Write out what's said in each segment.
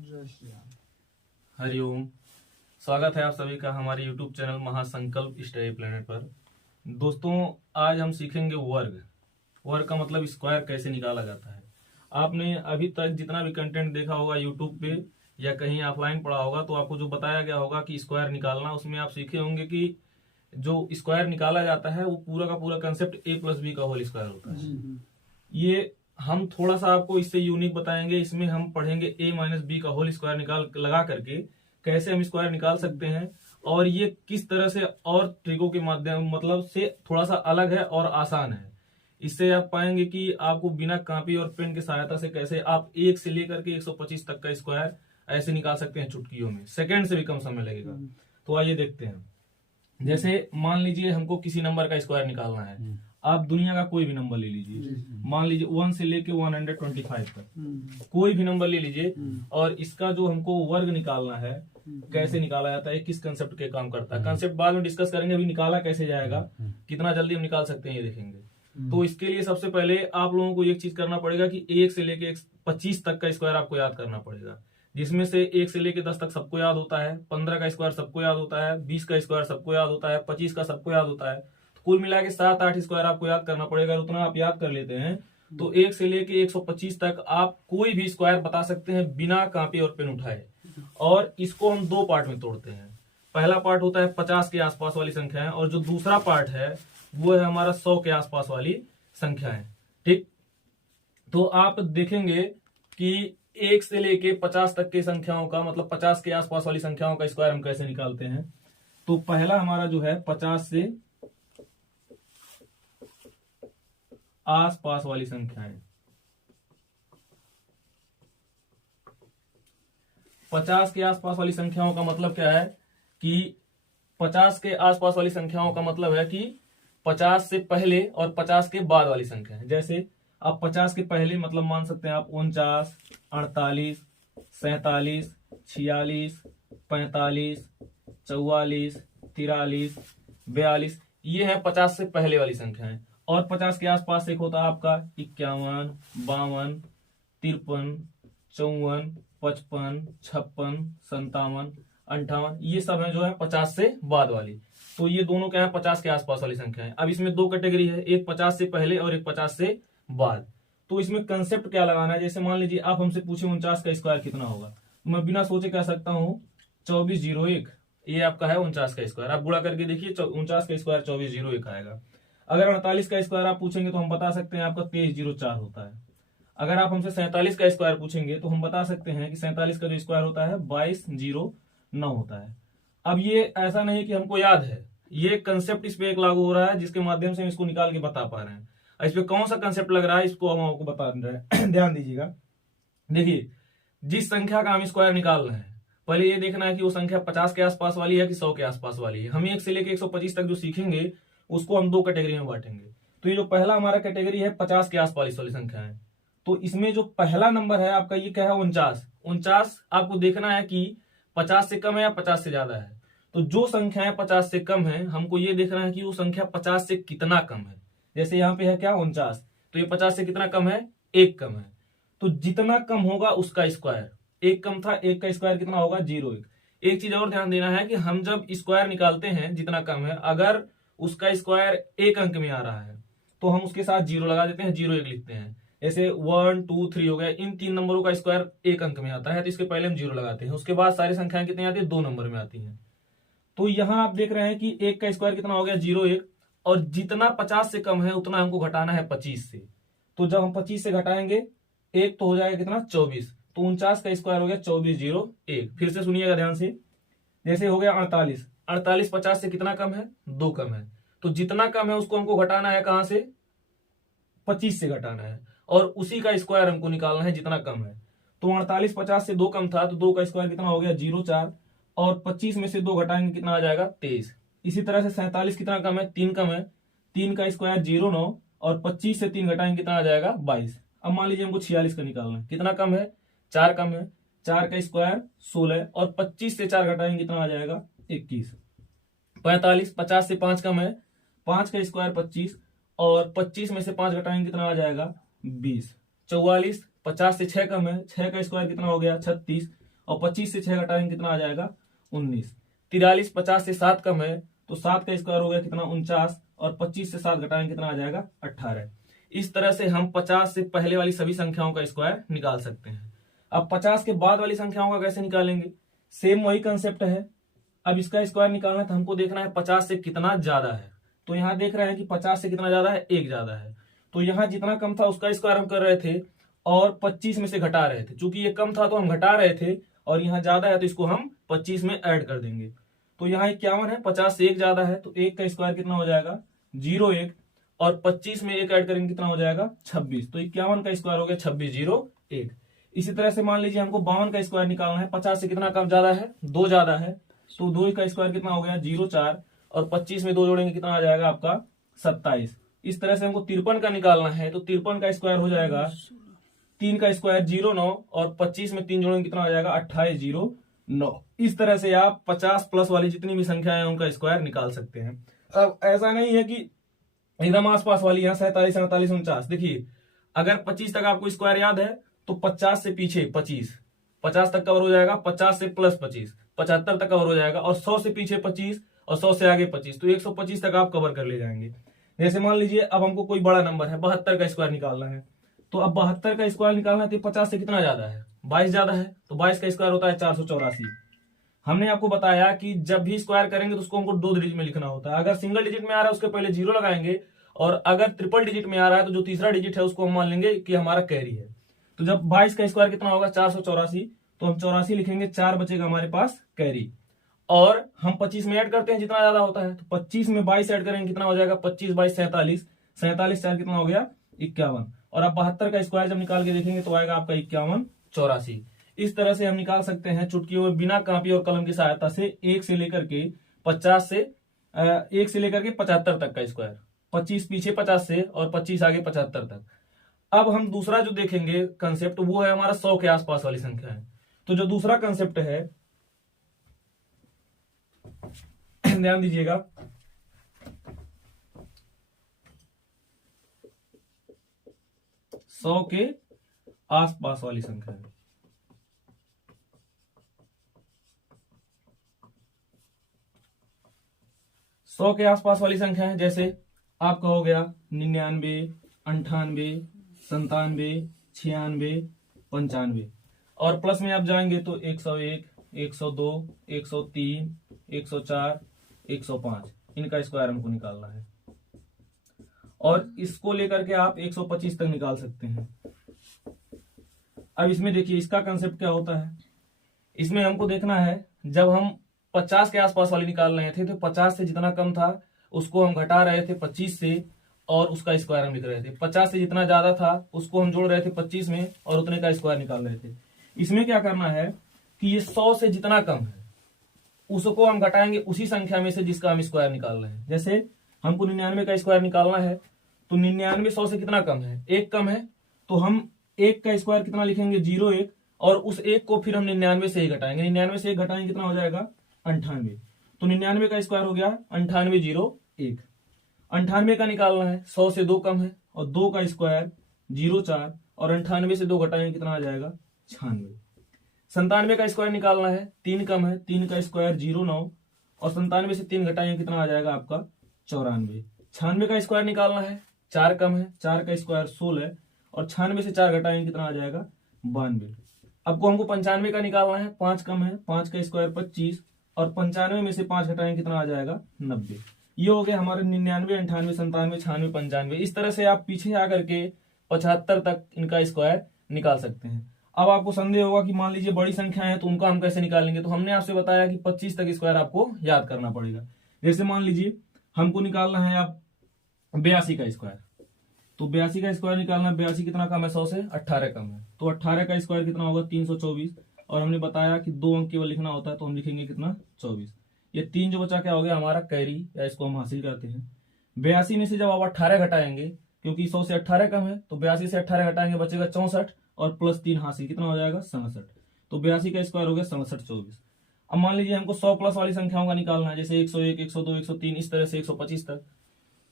जय श्री राम। हरिओम। स्वागत है आप सभी का हमारे YouTube चैनल महासंकल्प स्टडी प्लेनेट पर। दोस्तों, आज हम सीखेंगे वर्ग। वर्ग का मतलब स्क्वायर कैसे निकाला जाता है। आपने अभी तक जितना भी कंटेंट देखा होगा YouTube पे या कहीं ऑफलाइन पढ़ा होगा तो आपको जो बताया गया होगा कि स्क्वायर निकालना, उसमें आप सीखे होंगे कि जो स्क्वायर निकाला जाता है वो पूरा का पूरा कंसेप्ट a+b का होल स्क्वायर होता है। ये हम थोड़ा सा आपको इससे यूनिक बताएंगे। इसमें हम पढ़ेंगे a-b का होल स्क्वायर लगा करके कैसे हम स्क्वायर निकाल सकते हैं, और ये किस तरह से और ट्रिकों के माध्यम मतलब से थोड़ा सा अलग है और आसान है। इससे आप पाएंगे कि आपको बिना कॉपी और पेन की सहायता से कैसे आप 1 से लेकर के 125 तक का स्क्वायर ऐसे निकाल सकते हैं चुटकियों में, सेकंड से भी कम समय लगेगा। तो आइए देखते हैं। जैसे मान लीजिए हमको किसी नंबर का स्क्वायर निकालना है। आप दुनिया का कोई भी नंबर ले लीजिए, मान लीजिए 1 से लेके 125 तक कोई भी नंबर ले लीजिए, और इसका जो हमको वर्ग निकालना है कैसे निकाला जाता है, किस कंसेप्ट के काम करता है, कंसेप्ट बाद में डिस्कस करेंगे। अभी निकाला कैसे जाएगा, कितना जल्दी हम निकाल सकते हैं ये देखेंगे। तो इसके लिए सबसे पहले आप लोगों को एक चीज करना पड़ेगा कि 1 से लेके 25 तक का स्क्वायर आपको याद करना पड़ेगा, जिसमें से 1 से लेके 10 तक सबको याद होता है, 15 का स्क्वायर सबको याद होता है, 20 का स्क्वायर सबको याद होता है, 25 का सबको याद होता है। तो कुल मिला के 7-8 स्क्वायर आपको याद करना पड़ेगा। उतना आप याद कर लेते हैं तो 1 से लेके 125 तक आप कोई भी स्क्वायर बता सकते हैं बिना कॉपी और पेन उठाए। और इसको हम 2 पार्ट में तोड़ते हैं। पहला पार्ट होता है 50 के आसपास वाली संख्याएं, और जो दूसरा पार्ट है वो है हमारा 100 के आसपास वाली संख्याएं। ठीक, तो आप देखेंगे कि 1 से लेके 50 तक की संख्याओं का मतलब 50 के आसपास वाली संख्याओं का स्क्वायर हम कैसे निकालते हैं। तो पहला हमारा जो है 50 से आसपास वाली संख्याएं। 50 के आसपास वाली संख्याओं का मतलब क्या है कि 50 के आसपास वाली संख्याओं का मतलब है कि 50 से पहले और 50 के बाद वाली संख्या है। जैसे आप 50 के पहले मतलब मान सकते हैं आप 49, 48, 47, 46, 45, 44, 43, 42, ये है 50 से पहले वाली संख्याएं। और 50 के आसपास एक होता है आपका 51, 52, 53, 54, 55, 56, 57, 58, ये सब है जो है 50 से बाद वाली। तो ये दोनों क्या है 50 के आसपास वाली संख्या है। अब इसमें 2 कैटेगरी है, एक 50 से पहले और एक 50 से बाद। तो इसमें कंसेप्ट क्या लगाना है, जैसे मान लीजिए आप हमसे पूछे 49 का स्क्वायर कितना होगा, तो मैं बिना सोचे कह सकता हूँ 2401, ये आपका है 49 का स्क्वायर। आप गुणा करके देखिए 49 का स्क्वायर 2401 आएगा। अगर 48 का स्क्वायर आप पूछेंगे तो हम बता सकते हैं आपका 2304 होता है। अगर आप हमसे 47 का स्क्वायर पूछेंगे तो हम बता सकते हैं कि 47 का जो स्क्वायर होता है 2209 होता है। अब ये ऐसा नहीं कि हमको याद है, ये कंसेप्ट इस पे एक लागू हो रहा है जिसके माध्यम से हम इसको निकाल के बता पा रहे हैं। इस पे कौन सा कंसेप्ट लग रहा है इसको हम आपको बता रहे हैं। ध्यान दीजिएगा। देखिए, जिस संख्या का हम स्क्वायर निकाल रहे हैं पहले ये देखना है कि वो संख्या 50 के आसपास वाली है कि 100 के आसपास वाली है। हम 1 से लेकर 125 तक जो सीखेंगे उसको हम 2 कैटेगरी में बांटेंगे। तो ये जो पहला हमारा कैटेगरी है 50 के आसपास वाली संख्या है, तो इसमें जो पहला नंबर है आपका ये क्या है 49। आपको देखना है कि 50 से कम है या 50 से ज्यादा है। तो जो संख्या है 50 से कम है हमको ये देखना है कि वो संख्या 50 से कितना कम है। जैसे यहाँ पे है क्या 49, तो ये 50 से कितना कम है, 1 कम है। तो जितना कम होगा उसका स्क्वायर, 1 कम था, 1 का स्क्वायर कितना होगा 01। एक चीज और ध्यान देना है कि हम जब स्क्वायर निकालते हैं जितना कम है, अगर उसका स्क्वायर 1 अंक में आ रहा है तो हम उसके साथ 0 लगा देते हैं, 01 लिखते हैं। जैसे 1, 2, 3 हो गया, इन 3 नंबरों का स्क्वायर 1 अंक में आता है तो इसके पहले हम 0 लगाते हैं। उसके बाद सारी संख्याएं कितनी आती है 2 नंबर में आती हैं। तो यहां आप देख रहे हैं कि 1 का स्क्वायर कितना हो गया 01, और जितना 50 से कम है उतना हमको घटाना है 25 से। तो जब हम 25 से घटाएंगे 1 तो हो जाएगा कितना 24, तो 49 का स्क्वायर हो गया 2401। फिर से सुनिएगा ध्यान से। जैसे हो गया 48, 50 से कितना कम है 2 कम है। तो जितना कम है उसको हमको घटाना है कहां से 25 से घटाना है, और उसी का स्क्वायर हमको निकालना है जितना कम है। तो 48 50 से 2 कम था तो 2 का स्क्वायर कितना हो गया 04, और 25 में से 2 घटाएंगे कितना आ जाएगा 23। इसी तरह से 47 कितना कम है 3 कम है, 3 का स्क्वायर 09, और 25 से 3 घटाएंगे कितना आ जाएगा 22। अब मान लीजिए हमको 46 का निकालना है, कितना कम है 4 कम है, 4 का स्क्वायर 16, और 25 से 4 घटाएंगे कितना आ जाएगा 21। 45 50 से 5 कम है, 5 का स्क्वायर 25, और 25 में से 5 घटाएंगे कितना आ जाएगा 20। 44 50 से 6 कम है, 6 का स्क्वायर कितना हो गया 36, और 25 से 6 घटाएंगे कितना आ जाएगा 19। 43 50 से 7 कम है तो 7 का स्क्वायर हो गया कितना 49, और 25 से 7 घटाएंगे कितना आ जाएगा 18। इस तरह से हम 50 से पहले वाली सभी संख्याओं का स्क्वायर निकाल सकते हैं। अब 50 के बाद वाली संख्याओं का कैसे निकालेंगे, सेम वही कंसेप्ट है। अब इसका स्क्वायर निकालना है तो हमको देखना है 50 से कितना ज्यादा है। तो यहाँ देख रहे हैं कि 50 से कितना ज्यादा है, 1 ज्यादा है। तो यहाँ जितना कम था उसका स्क्वायर हम कर रहे थे और 25 में से घटा रहे थे। चूंकि ये कम था तो हम घटा रहे थे, और यहाँ ज्यादा है तो इसको हम 25 में ऐड कर देंगे। तो यहाँ 51 है, 50 से 1 ज्यादा है तो 1 का स्क्वायर कितना हो जाएगा 01, और 25 में 1 ऐड करेंगे कितना हो जाएगा 26। तो 51 का स्क्वायर हो गया 2601। इसी तरह से मान लीजिए हमको 52 का स्क्वायर निकालना है। 50 से कितना कम ज्यादा है, 2 ज्यादा है, तो 2 का स्क्वायर कितना हो गया 04, और 25 में 2 जोड़ेंगे कितना आ जाएगा आपका 27। इस तरह से हमको 53 का निकालना है तो 53 का स्क्वायर हो जाएगा 3 का स्क्वायर 09, और 25 में 3 जोड़ेंगे कितना आ जाएगा 2809। इस तरह से आप 50 प्लस वाली जितनी भी संख्या है उनका स्क्वायर निकाल सकते हैं। अब ऐसा नहीं है कि एकदम आसपास वाली यहाँ 47 48 49। देखिए अगर 25 तक आपको स्क्वायर याद है तो 50 से पीछे 25, 50 तक कवर हो जाएगा, 50 से प्लस 25 75 तक कवर हो जाएगा, और 100 से पीछे 25 और 100 से आगे 25, तो 125 तक आप कवर कर ले जाएंगे। जैसे मान लीजिए अब हमको कोई बड़ा नंबर है 72 का स्क्वायर निकालना है। तो अब 72 का स्क्वायर निकालना है तो 50 से कितना ज्यादा है 22 ज्यादा है, तो 22 का स्क्वायर होता है 484। हमने आपको बताया कि जब भी स्क्वायर करेंगे तो उसको हमको 2 डिजिट में लिखना होता है। अगर सिंगल डिजिट में आ रहा है उसके पहले 0 लगाएंगे, और अगर ट्रिपल डिजिट में आ रहा है तो जो तीसरा डिजिट है उसको हम मान लेंगे कि हमारा कैरी है। तो जब 22 का स्क्वायर कितना होगा 484, तो हम 84 लिखेंगे, 4 बचेगा हमारे पास कैरी, और हम 25 में ऐड करते हैं जितना ज्यादा होता है। तो 25 में 22 ऐड करेंगे कितना हो जाएगा 25 22 47, 47 4 कितना हो गया 51, और अब 72 का स्क्वायर जब निकाल के देखेंगे तो आएगा आपका 51 84। इस तरह से हम निकाल सकते हैं चुटकियों में बिना कॉपी और कलम की सहायता से 1 से लेकर के 50 से 1 से लेकर के 75 तक का स्क्वायर, 25 पीछे 50 से और 25 आगे 75 तक। अब हम दूसरा जो देखेंगे कंसेप्ट वो है हमारा 100 के आसपास वाली संख्या है। तो जो दूसरा कंसेप्ट है ध्यान दीजिएगा, सौ के आसपास वाली संख्या है। सौ के आसपास वाली संख्या है, जैसे आपका हो गया 99 98 97 96 95, और प्लस में आप जाएंगे तो 101 102 103 104 105, इनका स्क्वायर हमको निकालना है। और इसको लेकर के आप 125 तक निकाल सकते हैं। अब इसमें देखिए इसका कंसेप्ट क्या होता है, इसमें हमको देखना है जब हम 50 के आसपास वाली निकाल रहे थे तो 50 से जितना कम था उसको हम घटा रहे थे 25 से, और उसका स्क्वायर हम लिख रहे थे। 50 से जितना ज्यादा था उसको हम जोड़ रहे थे 25 में और उतने का स्क्वायर निकाल रहे थे। इसमें क्या करना है कि ये 100 से जितना कम है उसको हम घटाएंगे उसी संख्या में से जिसका हम स्क्वायर निकाल रहे हैं। जैसे हमको 99 का स्क्वायर निकालना है तो 99 100 से कितना कम है, 1 कम है, तो हम 1 का स्क्वायर कितना लिखेंगे 01, और उस 1 को फिर हम 99 से ही घटाएंगे। 99 से 1 घटाएंगे कितना हो जाएगा 98, तो 99 का स्क्वायर हो गया 9801। 98 का निकालना है, 100 से 2 कम है, और 2 का स्क्वायर 04, और 98 से 2 घटाएंगे कितना आ जाएगा 96। 97 का स्क्वायर निकालना है, 3 कम है, 3 का स्क्वायर 09, और 97 से 3 घटाएंगे कितना आ जाएगा आपका 94। 96 का स्क्वायर निकालना है, 4 कम है, 4 का स्क्वायर 16, और 96 से 4 घटाएंगे कितना आ जाएगा 92। अब को हमको 95 का निकालना है, 5 कम है, 5 का स्क्वायर 25, और 95 में से 5 घटाएंगे कितना आ जाएगा 90। ये हो गए हमारे 99 98 97 96 95। इस तरह से आप पीछे आकर के 75 तक इनका स्क्वायर निकाल सकते हैं। अब आपको संदेह होगा कि मान लीजिए बड़ी संख्या है तो उनका हम कैसे निकालेंगे, तो हमने आपसे बताया कि 25 तक स्क्वायर आपको याद करना पड़ेगा। जैसे मान लीजिए हमको निकालना है आप 82 का स्क्वायर, तो 82 का स्क्वायर निकालना, 82 कितना कम है 100 से 18 कम है, तो 18 का स्क्वायर कितना होगा 324, और हमने बताया कि 2 अंक केवल लिखना होता है तो हम लिखेंगे कितना 24। ये 3 जो बचा क्या हो गया हमारा कैरी, या इसको हम हासिल करते हैं। 82 में से जब आप 18 घटाएंगे, क्योंकि 100 से 18 कम है, तो 82 से 18 घटाएंगे बचेगा 64, और प्लस 3 हासिल कितना हो जाएगा 67, तो 82 का स्क्वायर हो गया 67 24। अब मान लीजिए हमको 100 प्लस वाली संख्याओं का निकालना है, जैसे 101 102 103 इस तरह से 125 तक।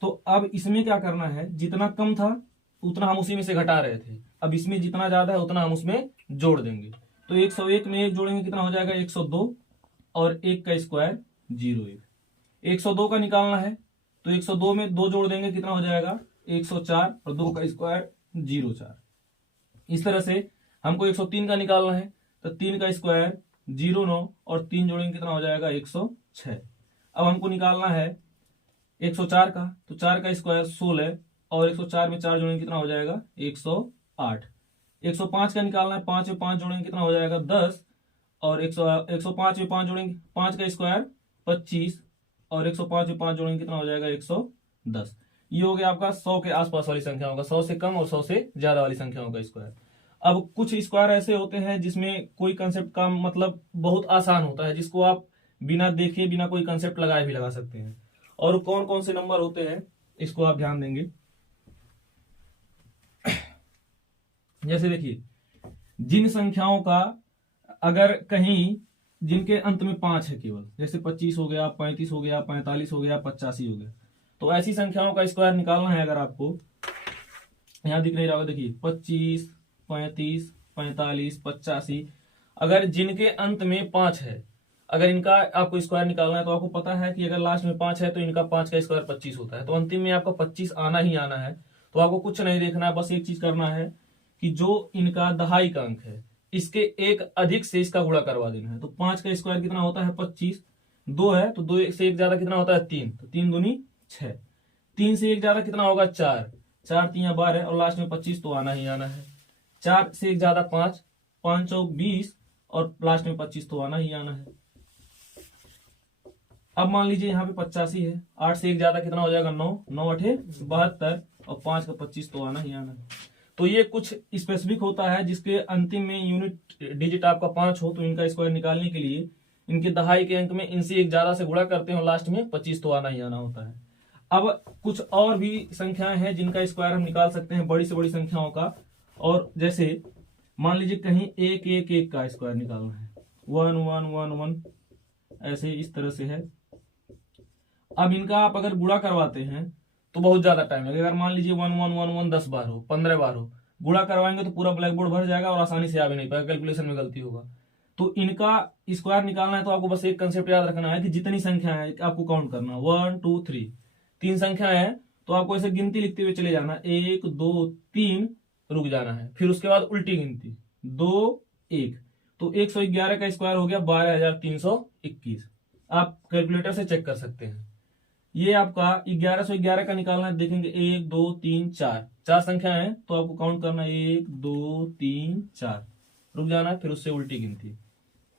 तो अब इसमें क्या करना है, जितना कम था उतना हम उसी में से घटा रहे थे, अब इसमें जितना ज्यादा है उतना हम उसमें जोड़ देंगे। तो 101 में 1 जोड़ेंगे कितना हो जाएगा 102, और 1 का स्क्वायर 01। 102 का निकालना है तो 102 में 2 जोड़ देंगे कितना हो जाएगा 104, और 2 का स्क्वायर 04। इस तरह से हमको 103 का निकालना है तो 3 का स्क्वायर 09, और 3 जोड़ेंगे कितना हो जाएगा 106। अब हमको निकालना है 104 का, तो 4 का स्क्वायर 16, और 104 में 4 जोड़ेंगे कितना हो जाएगा 108। 105 का निकालना है, 5 में 5 जोड़ेंगे कितना हो जाएगा 10, और 105 में 5 जोड़ेंगे, 5 का स्क्वायर 25, और 105 में 5 जोड़ेंगे कितना हो जाएगा 110। ये हो गया आपका 100 के आसपास वाली संख्याओं का, 100 से कम और 100 से ज्यादा वाली संख्याओं का स्क्वायर। अब कुछ स्क्वायर ऐसे होते हैं जिसमें कोई कंसेप्ट का मतलब बहुत आसान होता है, जिसको आप बिना देखे बिना कोई कंसेप्ट लगाए भी लगा सकते हैं। और कौन कौन से नंबर होते हैं इसको आप ध्यान देंगे। जैसे देखिए, जिन संख्याओं का अगर कहीं जिनके अंत में 5 है केवल, जैसे 25 हो गया, 35 हो गया, 45 हो गया, 85 हो गया, तो ऐसी संख्याओं का स्क्वायर निकालना है। अगर आपको यहां दिख नहीं रहा होगा, देखिए 25, 35, 45, 85, अगर जिनके अंत में 5 है, अगर इनका आपको स्क्वायर निकालना है तो आपको पता है कि अगर लास्ट में 5 है तो इनका 5 का स्क्वायर 25 होता है, तो अंतिम में आपका 25 आना ही आना है। तो आपको कुछ नहीं देखना है, बस एक चीज करना है कि जो इनका दहाई का अंक है इसके एक अधिक से इसका गुणा करवा देना है। तो 5 का स्क्वायर कितना होता है 25, 2 है तो 2 से एक ज्यादा कितना होता है 3, तो 3 दूनी 6, 3 से एक ज्यादा कितना होगा 4, 4 3 12, और लास्ट में 25 तो आना ही आना है। 4 से एक ज्यादा 5, 5 चौक 20, और लास्ट में 25 तो आना ही आना है। अब मान लीजिए यहाँ पे 85 है, 8 से एक ज्यादा कितना हो जाएगा 9, 9 8 72, और 5 का 25 तो आना ही आना है। तो ये कुछ स्पेसिफिक होता है जिसके अंतिम में यूनिट डिजिट आपका 5 हो, तो इनका स्क्वायर निकालने के लिए इनके दहाई के अंक में इनसे एक ज्यादा से गुणा करते हैं, और लास्ट में 25 तो आना ही आना होता है। अब कुछ और भी संख्याएं हैं जिनका स्क्वायर हम निकाल सकते हैं, बड़ी से बड़ी संख्याओं का। और जैसे मान लीजिए कहीं 1 1 1 का स्क्वायर निकालना है, 1 1 1 1, ऐसे इस तरह से है। अब इनका आप अगर गुणा करवाते हैं तो बहुत ज्यादा टाइम लगेगा। अगर मान लीजिए 1 1 1 1 10 बार हो, 15 बार हो, गुणा करवाएंगे तो पूरा ब्लैक बोर्ड भर जाएगा और आसानी से आ भी नहीं पाएगा, कैलकुलेशन में गलती होगा। तो इनका स्क्वायर निकालना है तो आपको बस एक कंसेप्ट याद रखना है कि जितनी संख्या है आपको काउंट करना, 1 2 3, 3 संख्या है तो आपको ऐसे गिनती लिखते हुए चले जाना, 1 2 3, रुक जाना है, फिर उसके बाद उल्टी गिनती 2 1, तो 111 का स्क्वायर हो गया 12321। आप कैलकुलेटर से चेक कर सकते हैं। ये आपका 1111 का निकालना है, देखेंगे 1 2 3 4, 4 संख्या है तो आपको काउंट करना 1 2 3 4, रुक जाना है, फिर उससे उल्टी गिनती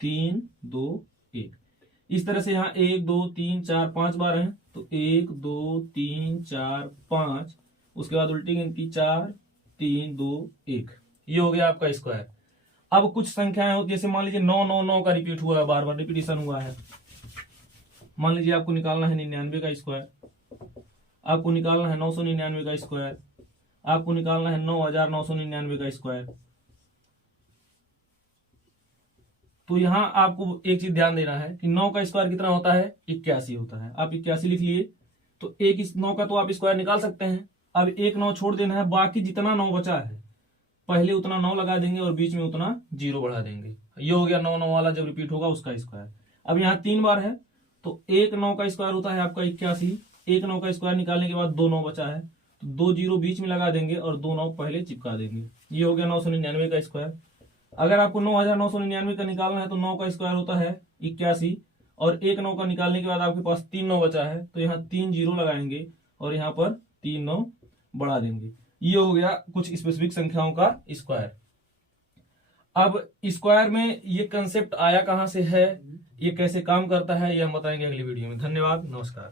3 2 1। इस तरह से यहाँ 1 2 3 4 5 बार है, तो 1 2 3 4 5, उसके बाद उल्टी गिनती 4 3 2 1। ये हो गया आपका स्क्वायर। अब कुछ संख्याएं होती है, जैसे मान लीजिए 9 9 9 का रिपीट हुआ है, बार बार रिपीटिशन हुआ है। मान लीजिए आपको निकालना है 99 का स्क्वायर, आपको निकालना है 999 का स्क्वायर, आपको निकालना है 9999 का स्क्वायर। तो यहां आपको एक चीज ध्यान देना है कि 9 का स्क्वायर कितना होता है 81 होता है। आप 81 लिख लिए, तो एक इस 9 का तो आप स्क्वायर निकाल सकते हैं। अब एक 9 छोड़ देना है, बाकी जितना 9 बचा है पहले उतना 9 लगा देंगे और बीच में उतना 0 बढ़ा देंगे। ये हो गया 9 9 वाला जब रिपीट होगा उसका स्क्वायर। अब यहाँ 3 बार है तो 1 9 का स्क्वायर होता है आपका 81। 1 9 का स्क्वायर निकालने के बाद 2 9 बचा है तो 2 0 बीच में लगा देंगे और 2 9 पहले चिपका देंगे। ये हो गया 999 का स्क्वायर। अगर आपको 9999 का निकालना है तो 9 का स्क्वायर होता है 81, और 1 9 का निकालने के बाद आपके पास 3 9 बचा है तो यहाँ 3 0 लगाएंगे और यहाँ पर 3 9 बढ़ा देंगे। ये हो गया कुछ स्पेसिफिक संख्याओं का स्क्वायर। अब स्क्वायर में ये कंसेप्ट आया कहां से है, ये कैसे काम करता है, ये हम बताएंगे अगली वीडियो में। धन्यवाद, नमस्कार।